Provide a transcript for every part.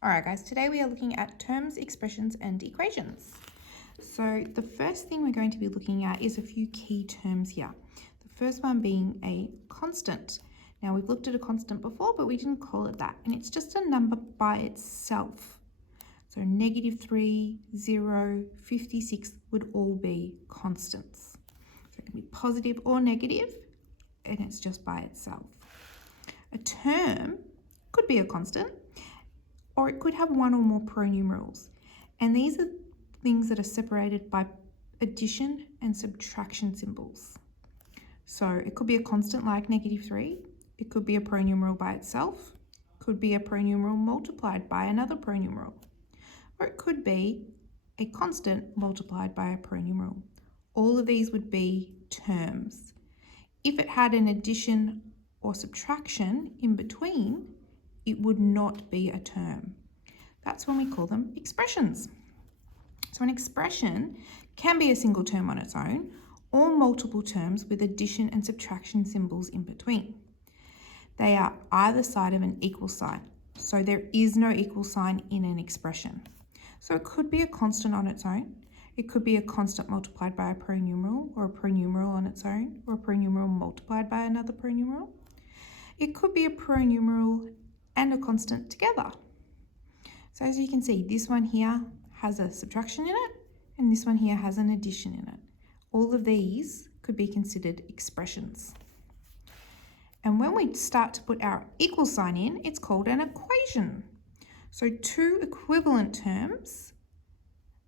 All right, guys, today we are looking at terms, expressions, and equations. So the first thing we're going to be looking at is a few key terms here. The first one being a constant. Now, we've looked at a constant before, but we didn't call it that. And it's just a number by itself. So -3, 0, 56 would all be constants. So it can be positive or negative, and it's just by itself. A term could be a constant, or it could have one or more pronumerals. And these are things that are separated by addition and subtraction symbols. So it could be a constant like -3. It could be a pronumeral by itself. It could be a pronumeral multiplied by another pronumeral. Or it could be a constant multiplied by a pronumeral. All of these would be terms. If it had an addition or subtraction in between, it would not be a term. That's when we call them expressions. So an expression can be a single term on its own or multiple terms with addition and subtraction symbols in between. They are either side of an equal sign. So there is no equal sign in an expression. So it could be a constant on its own. It could be a constant multiplied by a pronumeral, or a pronumeral on its own, or a pronumeral multiplied by another pronumeral. It could be a pronumeral and a constant together. So as you can see, this one here has a subtraction in it, and this one here has an addition in it. All of these could be considered expressions. And when we start to put our equal sign in, it's called an equation. So two equivalent terms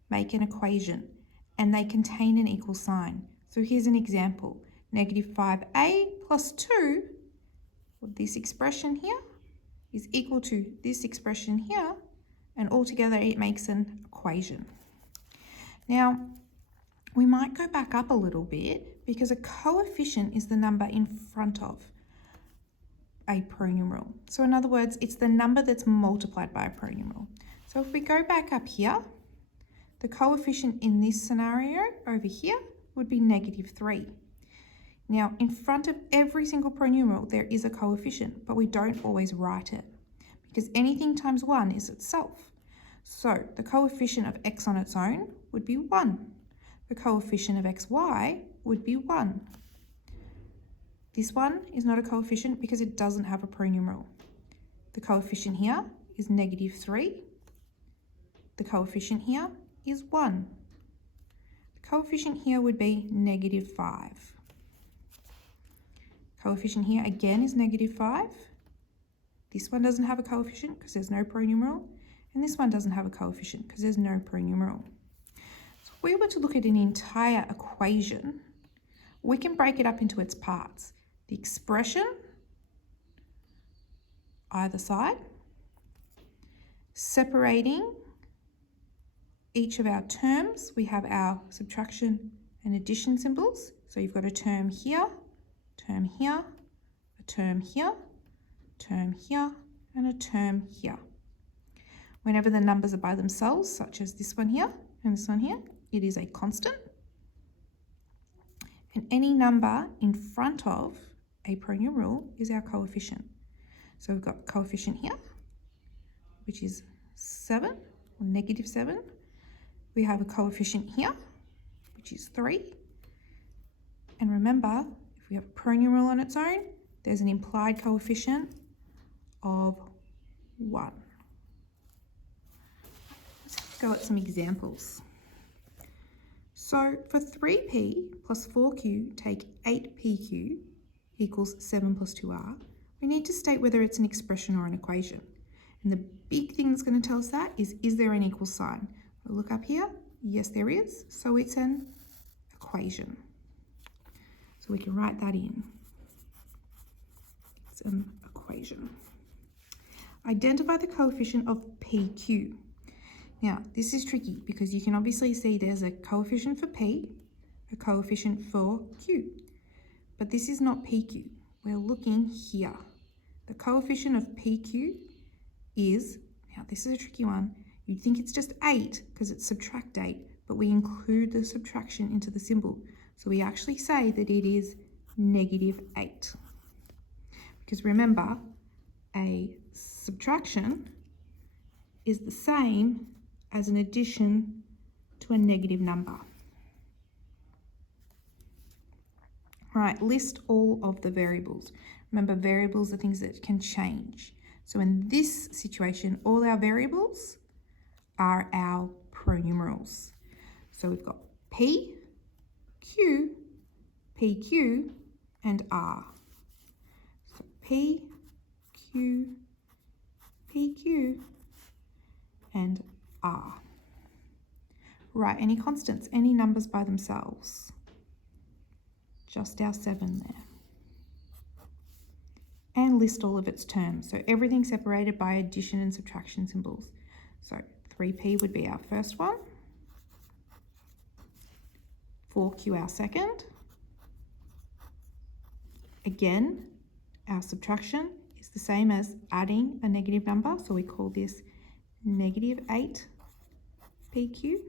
make an equation, and they contain an equal sign. So here's an example. -5a plus 2, well, this expression here, is equal to this expression here, and altogether it makes an equation. Now, we might go back up a little bit because a coefficient is the number in front of a pronumeral. So in other words, it's the number that's multiplied by a pronumeral. So if we go back up here, the coefficient in this scenario over here would be -3. Now, in front of every single pronumeral, there is a coefficient, but we don't always write it because anything times 1 is itself. So the coefficient of x on its own would be 1. The coefficient of xy would be 1. This one is not a coefficient because it doesn't have a pronumeral. The coefficient here is -3. The coefficient here is 1. The coefficient here would be -5. Coefficient here again is -5. This one doesn't have a coefficient because there's no pronumeral, and this one doesn't have a coefficient because there's no pronumeral. So if we were to look at an entire equation, we can break it up into its parts. The expression, either side, separating each of our terms, we have our subtraction and addition symbols. So you've got a term here, term here, a term here, term here, and a term here. Whenever the numbers are by themselves, such as this one here and this one here, it is a constant. And any number in front of a pronumeral is our coefficient. So we've got coefficient here, which is 7, or -7. We have a coefficient here, which is 3. And remember, if we have a pronumeral on its own, there's an implied coefficient of 1. Let's go at some examples. So for 3p plus 4q, take 8pq equals 7 plus 2r. We need to state whether it's an expression or an equation. And the big thing that's going to tell us that is there an equal sign? We'll look up here. Yes, there is. So it's an equation. So we can write that in. It's an equation. Identify the coefficient of PQ. Now, this is tricky because you can obviously see there's a coefficient for P, a coefficient for Q, but this is not PQ. We're looking here. The coefficient of PQ is, now this is a tricky one, you'd think it's just 8 because it's subtract 8, but we include the subtraction into the symbol. So we actually say that it is -8. Because remember, a subtraction is the same as an addition to a negative number. All right, list all of the variables. Remember, variables are things that can change. So in this situation, all our variables are our pronumerals. So we've got P, Q, PQ, and R. So P, Q, PQ, and R. Right, any constants, any numbers by themselves? Just our 7 there. And list all of its terms. So everything separated by addition and subtraction symbols. So 3P would be our first one. 4Q our second. Again, our subtraction is the same as adding a negative number. So we call this negative 8PQ.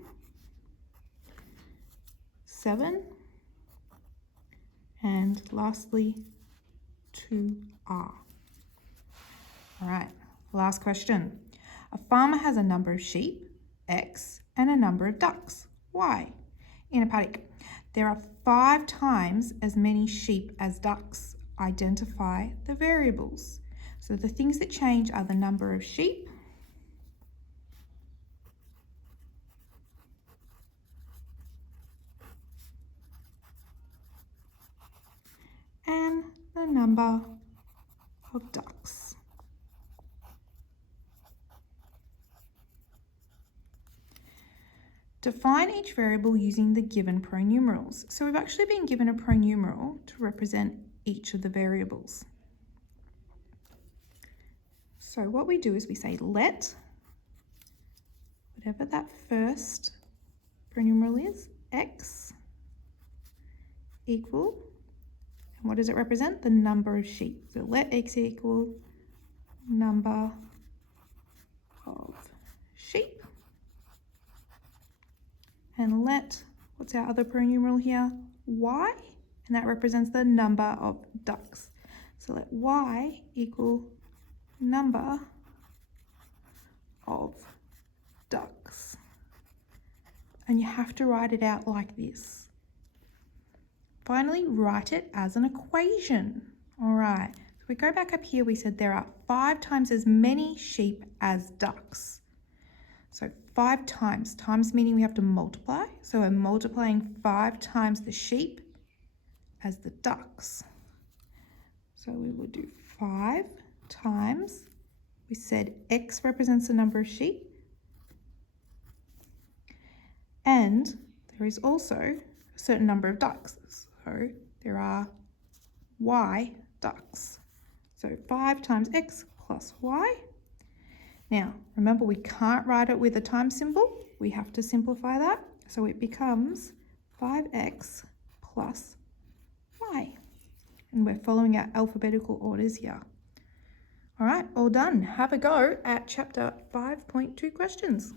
7. And lastly, 2R. All right, last question. A farmer has a number of sheep, X, and a number of ducks, Y, in a paddock. There are 5 times as many sheep as ducks. Identify the variables. So the things that change are the number of sheep, and the number of ducks. Define each variable using the given pronumerals. So we've actually been given a pronumeral to represent each of the variables. So what we do is we say let, whatever that first pronumeral is, X equal, and what does it represent? The number of sheep. So let X equal number of sheep. And let, what's our other pronumeral here? Y, and that represents the number of ducks. So let Y equal number of ducks. And you have to write it out like this. Finally, write it as an equation. All right, so we go back up here, we said there are 5 times as many sheep as ducks. So 5 times, times meaning we have to multiply. So we're multiplying 5 times the sheep as the ducks. So we will do 5 times, we said X represents the number of sheep. And there is also a certain number of ducks. So there are Y ducks. So 5 times X plus Y. Now, remember, we can't write it with a times symbol. We have to simplify that. So it becomes 5x plus y. And we're following our alphabetical orders here. All right, all done. Have a go at chapter 5.2 questions.